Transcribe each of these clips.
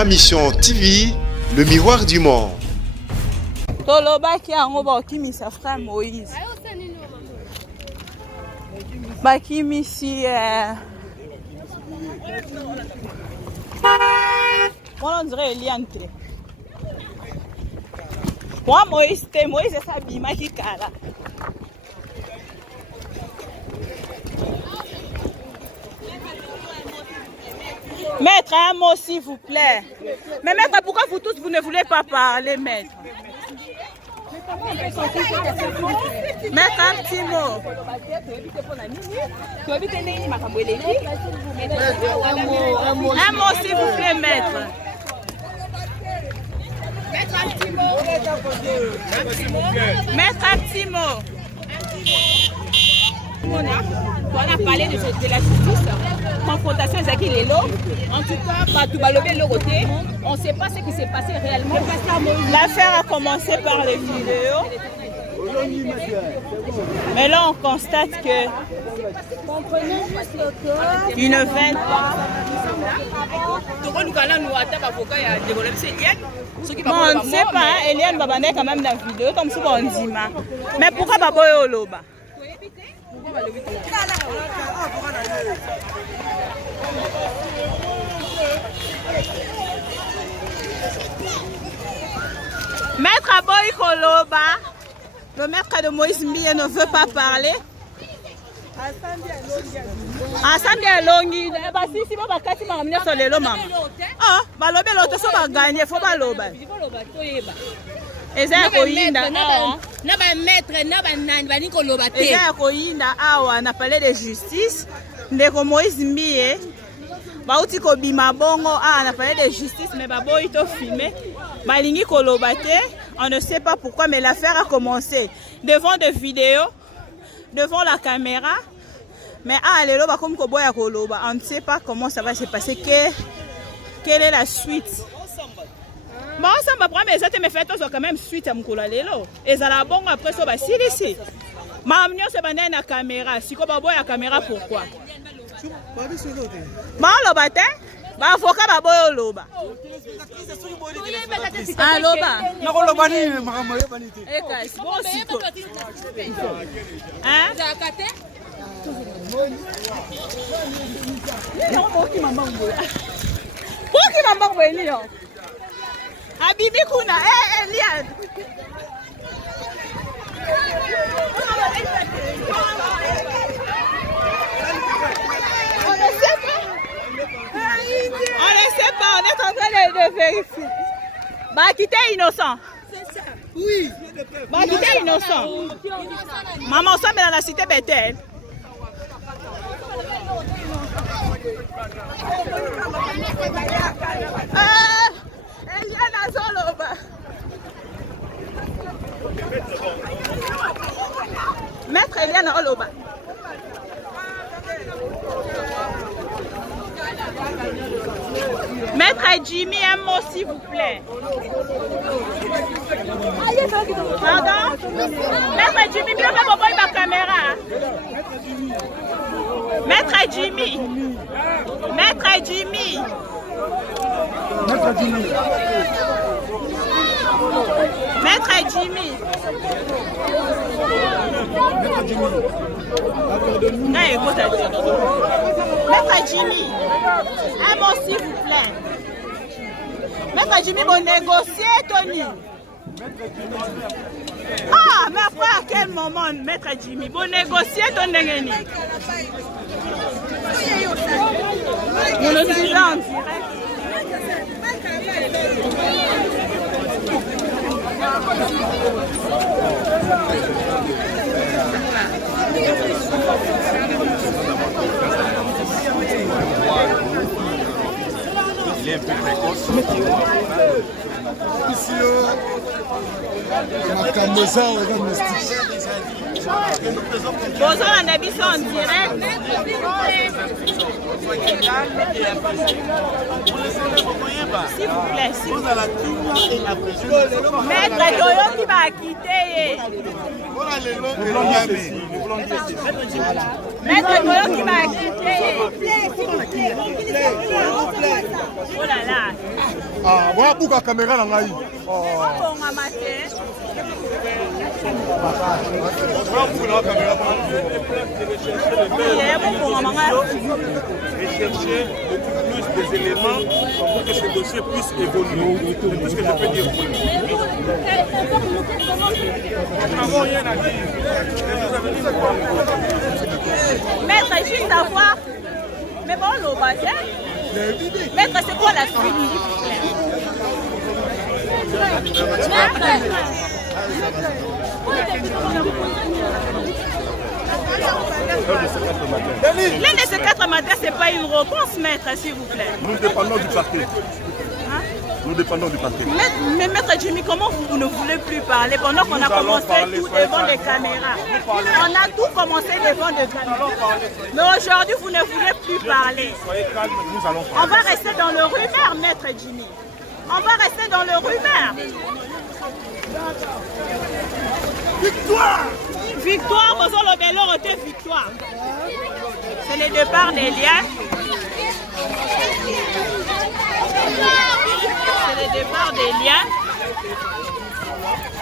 Ma Mission TV, le miroir du monde. Tolobaki yango bakimisa frère Moïse. Bakimisi on dirait Eliane. Moi Moïse s'abima qui kala. Maître, un mot s'il vous plaît. Mais maître, pourquoi vous tous vous ne voulez pas parler, maître? Maître, un petit mot. Un mot s'il vous plaît, maître. Maître, un petit mot. Maître, un petit mot. On a parlé de la justice, confrontation Zaki Lelo. En tout cas, on ne sait pas ce qui s'est passé réellement. L'affaire a commencé par les vidéos. Mais là, on constate que une vingtaine. Bon, on ne sait pas, Eliane Babane est quand même dans la vidéo, comme si on dit. Mais pourquoi Baboyo Loba? Maître Aboy Koloba, le maître de Moïse Mbie ne veut pas parler. Ensemble à Longi, si vous avez cassé ma sur les lots, maman. Ah, balobe l'autre, ça va gagner, faut pas loba. Eza koyinda awa na ba maître na ba nani ba niko loba te. Eza koyinda awa na palais de justice ndeko Moïse Mbie ba uti ko bima bongo na palais de justice mais ba boy to filmer ba lingi ko loba te. On ne sait pas pourquoi mais l'affaire a commencé devant des vidéos, devant la caméra. Mais les loba comme ko boya ko loba, on ne sait pas comment ça va se passer, quelle est la suite. Bon, ça m'a pris mes autres, mais fait quand même suite à mon lelo. Et ça la bon après ça va ici. Mamnio se bandé na caméra. Si ko babo ya caméra pourquoi? Ba lo batin? Ba avocat ba boyo loba. Ah loba. Na ko loba ni makamo yo banite. Eh guys, bon siko. Hein? Zakate? Non, bon qui maman ngoya. Bon qui maman ngoya ni yo. Habibi kuna, Eliane. On ne sait pas. On ne sait pas, on est en train de vérifier. Bakité innocent. C'est ça. Oui. Bakité innocent. Maman, on s'en met dans la cité Bethel. Maître Eliane Oloba. Maître Jimmy, un mot s'il vous plaît. Pardon? Maître Jimmy, bien que vous voyez ma caméra. Maître Jimmy. Maître Jimmy. Maître Jimmy. Maître Jimmy. Maître Jimmy. Maître Jimmy. Un mot s'il vous plaît. Maître Jimmy, vous négociez, Tony. Ah, mais après à quel moment, Maître Jimmy, vous négociez, Tony? Vous le suivez en direct. Il est un peu précoce. Bonjour, on a vu ça en direct. S'il vous plaît, s'il vous plaît. Maître Toyo qui va quitter. Maître Toyo qui va quitter. Oh là là. Ah, voilà pourquoi la caméra là ngai. Oh. Rechercher plus des éléments pour que ce dossier puisse évoluer. C'est tout ce que je peux dire pour vous. Nous n'avons rien à dire. Maître, juste savoir. Mais bon, l'eau Maître, c'est quoi la suite? L'un de ces 4 matins, ce n'est pas une réponse, maître, s'il vous plaît. Nous dépendons du parquet. Nous dépendons du parquet. Mais maître Jimmy, comment vous ne voulez plus parler pendant qu'on a commencé tout devant les caméras? On a tout commencé devant les caméras. Mais aujourd'hui, vous ne voulez plus parler. Soyez calme, nous allons parler. On va rester dans le rumeur, maître Jimmy. On va rester dans le rumeur. Victoire! Victoire, besoin le bel côté victoire. C'est le départ d'Eliane. C'est le départ d'Eliane.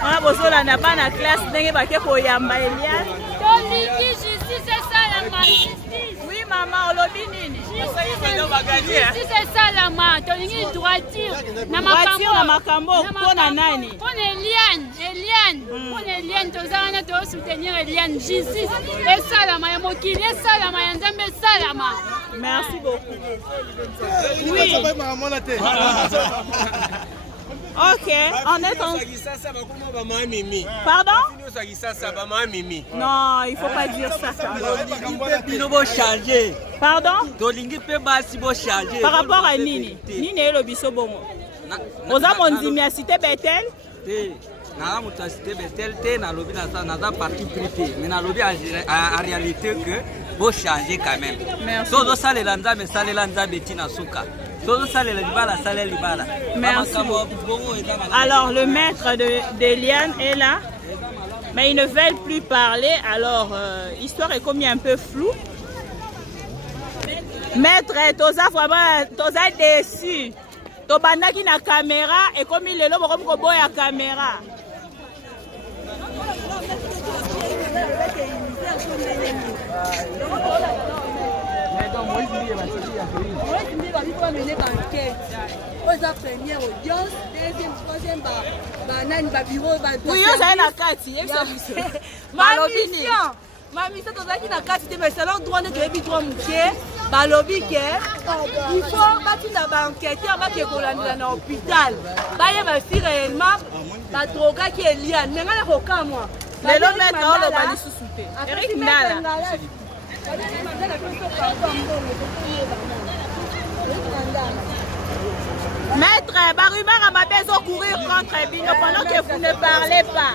On a besoin de la classe pour Yamba Eliane. Oui, maman, on l'a dit. Justice esalama, tolingi droiture na makambo pona nani? Pona Eliane, pona Eliane tozana to soutenir Eliane. Justice esalama ya mokili esalama ya Nzambe esalama. Merci beaucoup. Oui. Ok, on est en... Pardon? Non, il ne faut pas dire ça. Pardon? Par rapport à Nini? Nini est le biso bongo. Vous avez mon cité Bethel? cité Bethel, na parti privé. Mais en réalité que vous changez quand même. Merci. Merci. Alors le maître d'Eliane est là, mais ils ne veulent plus parler. Alors l'histoire est comme un peu floue. Maître, toza vraiment toza déçu. Tobanda qui na caméra et comme il est là, comme kobo ya caméra. Oui, ça est la carte. Ma mission tozaki na kati te mais salon droit ne toyebi droit mukie balobi ke il faut batina ba enquêteur ba ke kolandela na hôpital baye ba si réellement ba droga ki Eliane nenga na kokamwa lelo maître olo ba lisusu te Eric Ndala. Maître, Barumar a besoin de courir contre Bino pendant que vous ne parlez pas.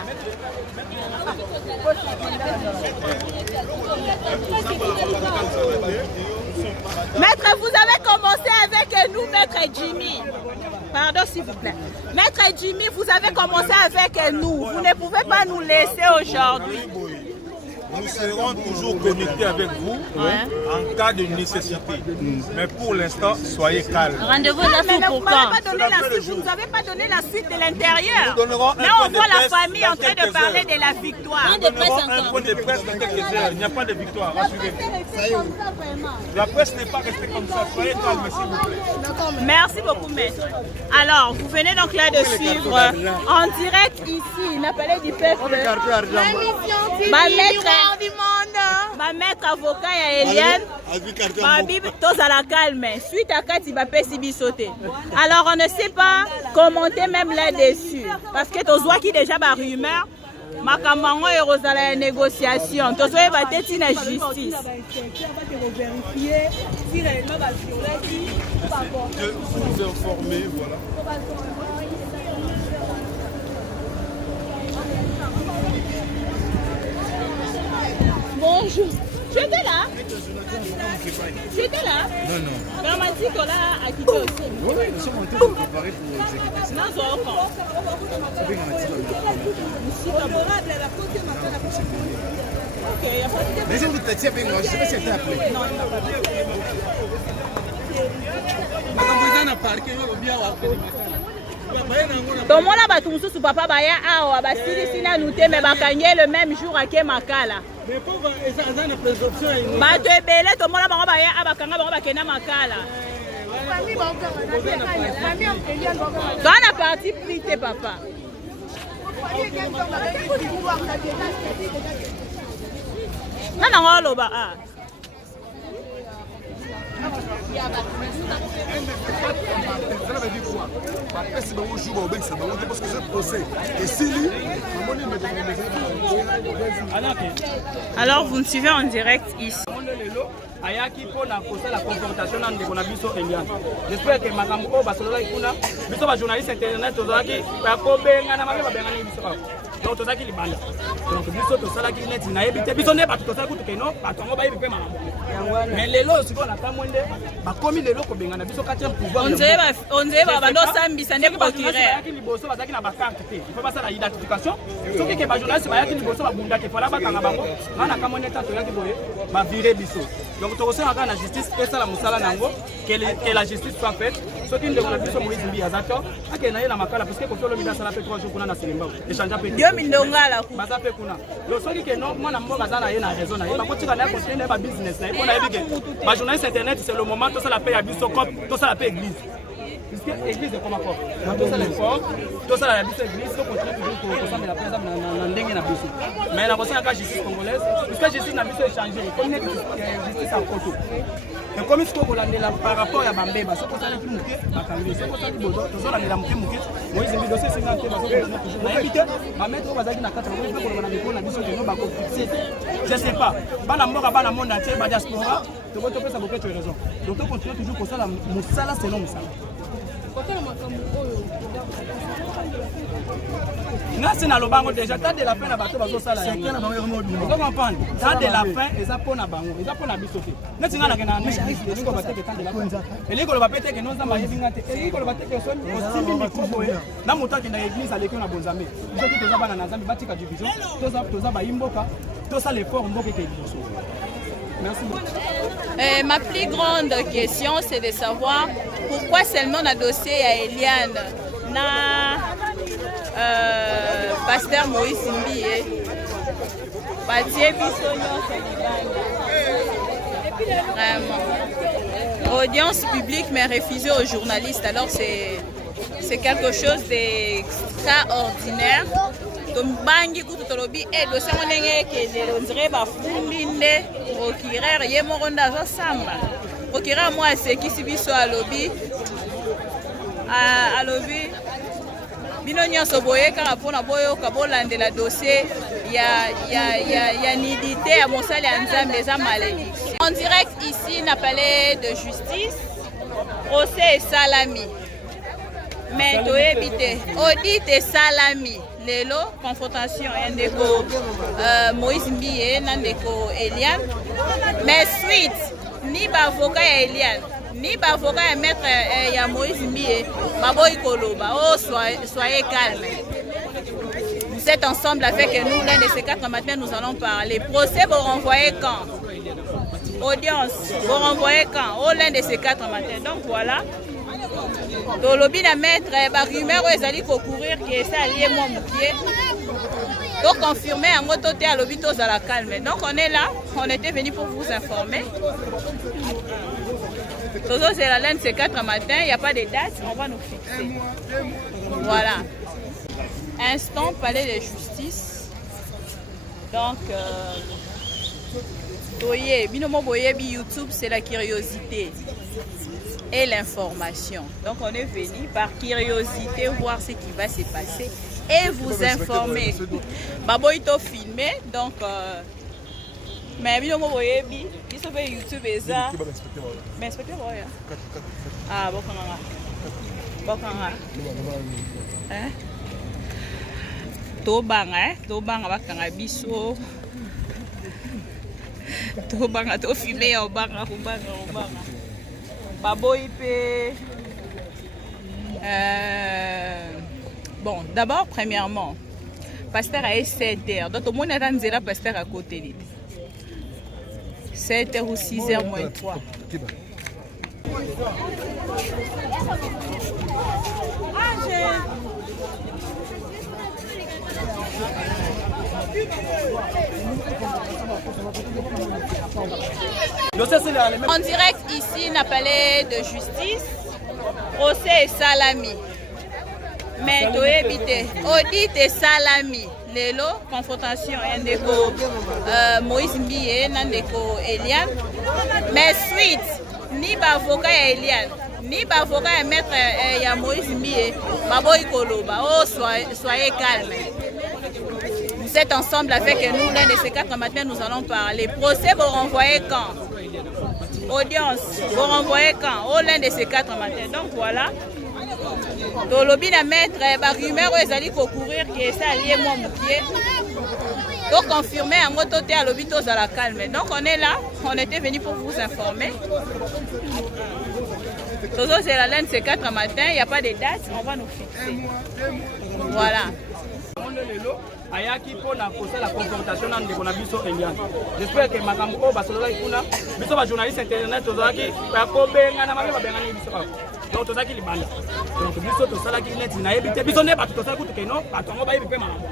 Maître, vous avez commencé avec nous, Maître Jimmy. Pardon, s'il vous plaît. Maître Jimmy, vous avez commencé avec nous. Vous ne pouvez pas nous laisser aujourd'hui. Nous serons toujours connectés avec vous en cas de nécessité. Mais pour l'instant, soyez calmes. Rendez-vous là pour quand? Vous ne nous avez pas donné la suite de l'intérieur. Là, on voit la famille en train de parler de la victoire. Nous donnerons un point de presse dans quelques heures. Il n'y a pas de victoire, rassurez-vous. La presse n'est pas restée comme ça. Soyez calmes, s'il vous plaît. Merci beaucoup, maître. Alors, vous venez donc là de suivre en direct ici, la palais du peuple. Ma maître avocat ya Eliane, ma bible tous à la calme. Suite à Kati Bapesi Bisoté. Alors on ne sait pas commenter même là-dessus. Parce que tu vois qui déjà ma rumeur. Ma camarade est aux négociations. Tu vois va être une justice. De vous informer, voilà. Bonjour. Tu étais là? Tu étais là? Non, non. Mais on m'a dit qu'on l'a acquitté aussi. Oui, nous sommes en train de préparer pour exécuter ça. Non, c'est encore. C'est bien qu'on a dit dans le Ok, il n'y a pas de... mais j'ai dit avec moi, je ne sais pas si elle t'a appelé. Non, il n'a pas dit. Quand vous en avez parlé, il y a bien tomona bato mosusu papa baya awa basilisi nanu te me bakangi le même jour ake makala bato ebele tomona bango baya a bakanga bango bakenda makala toa na parti pris te papa nanango oloba a Alors vous me suivez en direct ici. ayaki mpona kosala confrontation na ndeko na biso Eliane. J'espère que makambo oyo basololaki kuna biso bajournaliste internet tozalaki bakobengana mabe babengani biso kako. Donc tozalaki libanda. Donc biso tosalaki neti nayebi te biso nde bato tozalaki kutu keno bato yango bayebi mpe makambo. Mais lelo sikoyo na kamwe nde bakomi lelo kobengana biso kati ya pouvoir. On dirait bandosambisa nde procureur. Bayaki liboso bazalaki na bakarte te. Il faut basala identification. Soki ke bajournaliste bayaki liboso babundaki fala bakanga bango. Nga na kamwe neta toyaki boye bavire biso. Donc tokosala kaka na justice esala mosala nango que la justice soit faite. Soki ndeko na biso Moïse Mbi azato akende ye na makala parce que kofi olobi asala mpe 3 jours kuna na Selemba échange mpe dio mindongala baza mpe kuna lo soki ke no mwana mboka aza na ye na raison na ye bakotika na ye continue na ye babusiness na ye mpo na yebi ke bajournaliste internet c'est le moment tosala mpe ya biso cop tosala mpe église puisque église ekoma cop tosala effort tosala ya biso église tocontinue toujours kosambela mpenza na ndenge na biso mais nakosalaka justice congolaise puisque justice na biso échange ekomi neti justice ya koto ekomi sikoyo kolandela par rapport ya bambeba soki osalaki moke bakangi soki osali bodo tozolandela moke moke Moïse Mbi dossier esenga te nayebi te bamaître oyo bazalaki na kati bakoki mpe koloba na mikolo na biso keno bakofixe je sais pas bana mboka bana monde entier badiaspora tokoki topesa boketo raison donc tocontinue toujours kosala mosala selon mosala nasi na lobango déjà temps de la fin na bato bazosala yango ozo comprendre temps de la fin eza mpona bango eza mpona biso te neti nga nakenda elingi koloba teke temps de la fin elingi koloba mpe teke no nzambe ayebi nga te elingi koloba teke osimbi mikro boye na moto akenda église aleki na bonzambe soki toza bana na nzambe batika division toza bayimboka tosala effort mboka eke liboso. Merci beaucoup. Ma plus grande question, c'est de savoir pourquoi seulement le dossier à Eliane, na pasteur Moïse Mbi, vraiment. Audience publique mais refusée aux journalistes. Alors c'est quelque chose d'extraordinaire. Tombangi kutu tolobi e dossier monenge ke delondre ba fumbinde procureur ye moronda zo samba procureur moi c'est qui sibiso alobi bino nyonso boye kaka mpona boyoka bolandela dossier ya nidité ya mosali ya nzambe eza malédiction. En direct ici na palais de justice procès esalami mais toyebi te audit esalami lelo confrontation ya ndeko Moïse Mbi na ndeko Eliane mais suite ni bavoka ya Eliane ni bavoka ya maître ya Moïse Mbi baboyi koloba oh soyez calme. Cet ensemble a fait que nous l'un de ces 4 matins nous allons parler. Procès vous renvoyer quand? Audience vous renvoyer quand? Oh l'un de ces 4 matins. Donc voilà. Tolobi na maître ba rumeur ezali ko courir que ça lié moi moukié. Donc confirmer en moto te alobi to za la calme. Donc on est là, on était venu pour vous informer. Toujours c'est la lundi c'est 4 matin, il n'y a pas de date, on va nous fixer. Voilà. Instant palais de justice. Donc toye binomo boyebi YouTube, c'est la curiosité et l'information. Donc on est venu par curiosité voir ce qui va se passer et vous informer. Baboito filmé donc mais binomo boyebi biso be YouTube eza mais inspecteur boya ah bokanga hein tobanga bakanga biso tobanga to filmé obanga baboyi pe bon d'abord premièrement pasteur a 7h donc tout le monde attend zéro pasteur à côté 7h ou 6h moins 3 En direct ici, na palais de justice, procès et salami. Mais tu éviter audit et salami. Lelo, confrontation, ndeko Moïse Mbiye, ndeko Eliane. Mais suite, ni avocat ya Eliane, ni avocat ya maître ya Moïse Mbiye, baboy koloba. Oh, soyez calme. Vous êtes ensemble avec nous, l'un de ces 4 matins, nous allons parler. Procès, vous renvoyez quand? Audience, vous renvoyez quand? Oh, l'un de ces 4 matins. Donc voilà. Dans le bin à mettre, rumeur où ils allaient courir, qui est ça lié moi moukier. Donc confirmer en mode toté à l'hôpital à la calme. Donc on est là, on était venu pour vous informer. Toujours c'est la laine, c'est 4 matins, il n'y a pas de date, on va nous fixer. Voilà. ayaki mpona kosala confrontation na ndeko na biso Eliane. J'espère que makambo oyo basololaki kuna biso bajournaliste internet tozalaki bakobengana mabe babengani biso awa. Donc tozalaki libanda. Donc biso tosalaki neti nayebi te biso nde bato tosala kutu keno bato yango bayebi mpe makambo.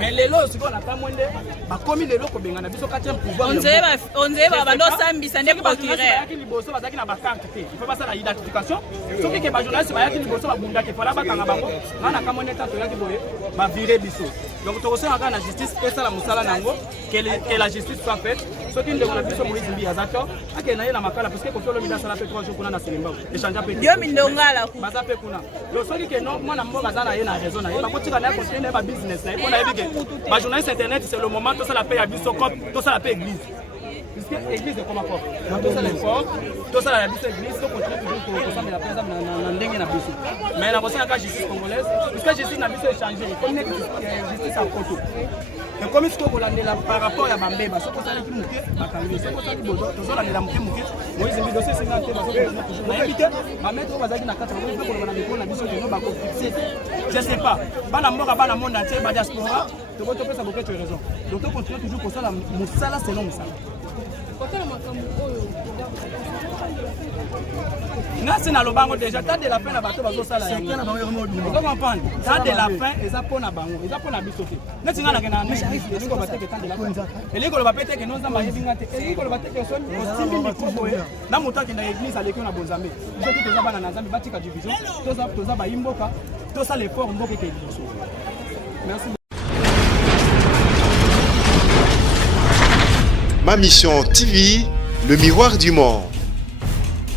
Mais lelo sikoyo na kamwe nde bakomi lelo kobengana biso quatrième pouvoir. On dirait bandosambisa nde procureur. Bayaki liboso bazalaki na bakarte te. Il faut basala identification. Soki ke bajournaliste bayaki liboso babundaki fola bakanga bango. Nga na kamwe neta toyaki boye bavire biso. Donc tokosala kaka na justice esala mosala nango que la justice soit faite. Soki ndeko na biso Moïse Mbiya azato ake na ye na makala parce que kofolo mida sala pe 3 jours kuna na Selemba. Échanger pe. Yo mindongala ku. Baza pe kuna. Yo soki ke non mwana mboka za na ye na raison na ye. Bakotika na continuer na ba business na ye. On a dit que ba journaliste internet c'est le moment tout ça la paix à biso cop tout ça la paix église. Parce que l'église est comme quoi. Tout ça l'effort, tout ça la église, tout continue toujours pour ça mais la présence na ndenge na biso. Mais la question la justice congolaise, parce que justice na biso échanger, comme justice à photo. Et comme ce qu'on a par rapport à Bambeba, ce qu'on a dit muké, bakangi, ce qu'on a dit bodo, toujours la la muké muké. Moi j'ai mis dossier c'est là que on a évité, ba mettre au bazaki na 80 pour le banana na biso que no ba ko fixer. Je sais pas. Bana mboka bana monde entier ba diaspora, to ko to pesa beaucoup de raison. Donc on continue toujours pour ça la musala selon musala. C'est dans le bango déjà, tant de la fin, la bateau va s'en aller. Vous comprenez? Tant de la fin, ils ont pour la bango, ils ont pour la bisoté. Nous sommes dans la neige, ils ont battu que tant de la fin. Et les gars, peut-être que nous sommes mariés, et les gars, peut-être que nous sommes aussi micro. Dans mon temps, qui est dans l'église, à l'école, on a beau zambé. Ils ont tous les abats dans la bâtie à division, tous les abats imboka, tous ça l'effort, mboka qui est merci. Ma mission TV, le miroir du monde.